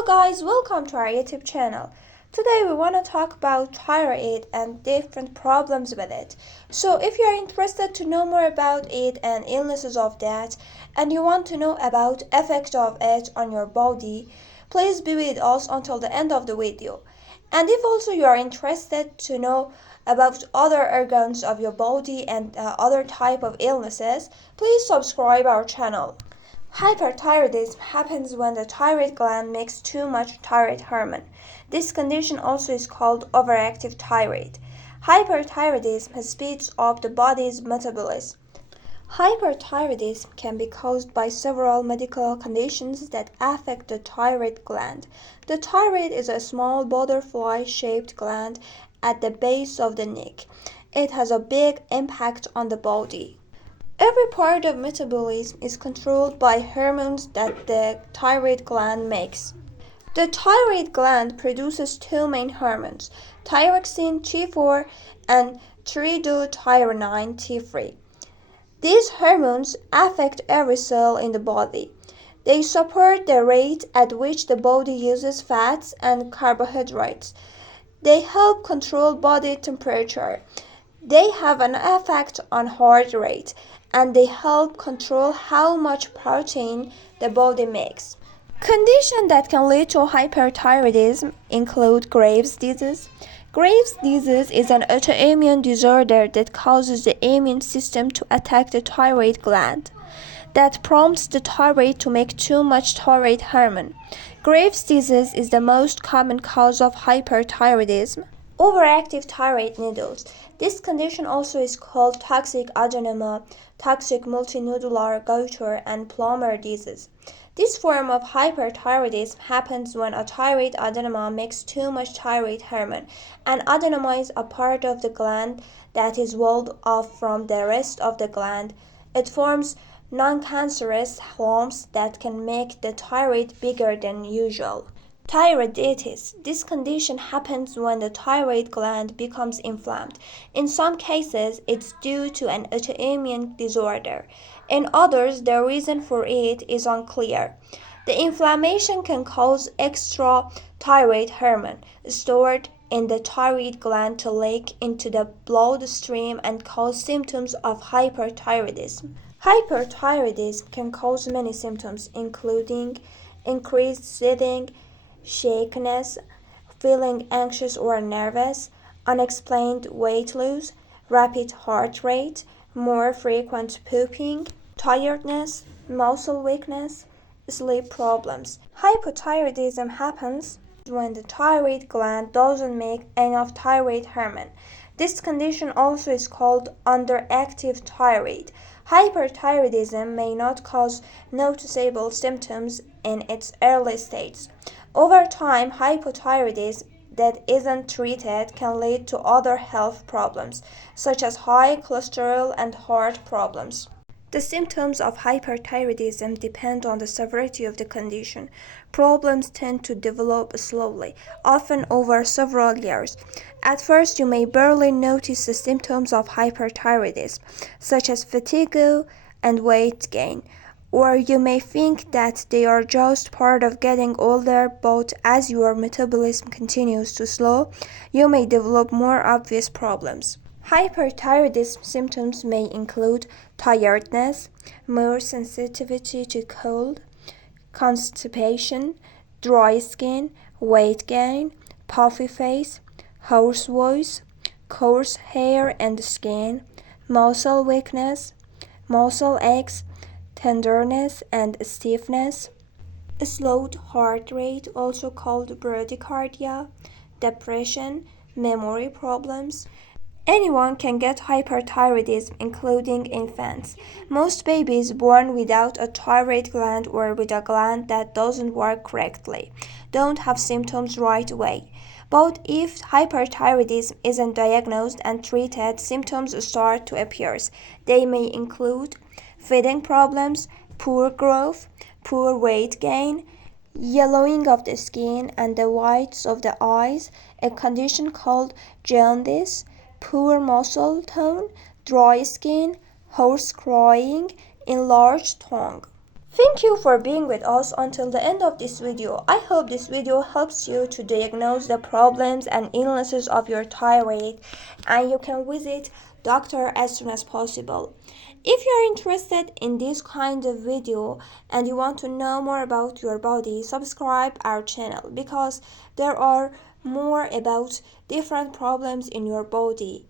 Hello guys, welcome to our YouTube channel. Today we want to talk about thyroid and different problems with it. So if you are interested to know more about it and illnesses of that, and you want to know about effect of it on your body, please be with us until the end of the video. And if also you are interested to know about other organs of your body and other type of illnesses, please subscribe our channel. Hyperthyroidism happens when the thyroid gland makes too much thyroid hormone. This condition also is called overactive thyroid. Hyperthyroidism speeds up the body's metabolism. Hyperthyroidism can be caused by several medical conditions that affect the thyroid gland. The thyroid is a small butterfly-shaped gland at the base of the neck. It has a big impact on the body. Every part of metabolism is controlled by hormones that the thyroid gland makes. The thyroid gland produces two main hormones, thyroxine T4 and thyroxine T3. These hormones affect every cell in the body. They support the rate at which the body uses fats and carbohydrates. They help control body temperature. They have an effect on heart rate, and they help control how much protein the body makes. Conditions that can lead to hyperthyroidism include Graves' disease. Graves' disease is an autoimmune disorder that causes the immune system to attack the thyroid gland. That prompts the thyroid to make too much thyroid hormone. Graves' disease is the most common cause of hyperthyroidism. Overactive thyroid nodules. This condition also is called toxic adenoma, toxic multinodular goiter, and Plummer disease. This form of hyperthyroidism happens when a thyroid adenoma makes too much thyroid hormone. An adenoma is a part of the gland that is walled off from the rest of the gland. It forms non-cancerous lumps that can make the thyroid bigger than usual. Thyroiditis. This condition happens when the thyroid gland becomes inflamed. In some cases, it's due to an autoimmune disorder. In others, the reason for it is unclear. The inflammation can cause extra thyroid hormone stored in the thyroid gland to leak into the bloodstream and cause symptoms of hyperthyroidism. Hyperthyroidism can cause many symptoms, including increased sweating, shakiness, feeling anxious or nervous, unexplained weight loss, rapid heart rate, more frequent pooping, tiredness, muscle weakness, sleep problems. Hypothyroidism happens when the thyroid gland doesn't make enough thyroid hormone. This condition also is called underactive thyroid. Hyperthyroidism may not cause noticeable symptoms in its early stages. Over time, hypothyroidism that isn't treated can lead to other health problems, such as high cholesterol and heart problems. The symptoms of hyperthyroidism depend on the severity of the condition. Problems tend to develop slowly, often over several years. At first, you may barely notice the symptoms of hyperthyroidism, such as fatigue and weight gain, or you may think that they are just part of getting older, but as your metabolism continues to slow, you may develop more obvious problems. Hyperthyroidism symptoms may include tiredness, more sensitivity to cold, constipation, dry skin, weight gain, puffy face, hoarse voice, coarse hair and skin, muscle weakness, muscle aches, tenderness and stiffness, slowed heart rate, also called bradycardia, depression, memory problems. Anyone can get hyperthyroidism, including infants. Most babies born without a thyroid gland or with a gland that doesn't work correctly don't have symptoms right away. But if hyperthyroidism isn't diagnosed and treated, symptoms start to appear. They may include feeding problems, poor growth, poor weight gain, yellowing of the skin and the whites of the eyes, a condition called jaundice, poor muscle tone, dry skin, hoarse crying, enlarged tongue. Thank you for being with us until the end of this video. I hope this video helps you to diagnose the problems and illnesses of your thyroid, and you can visit doctor as soon as possible. If you are interested in this kind of video and you want to know more about your body, subscribe our channel because there are more about different problems in your body.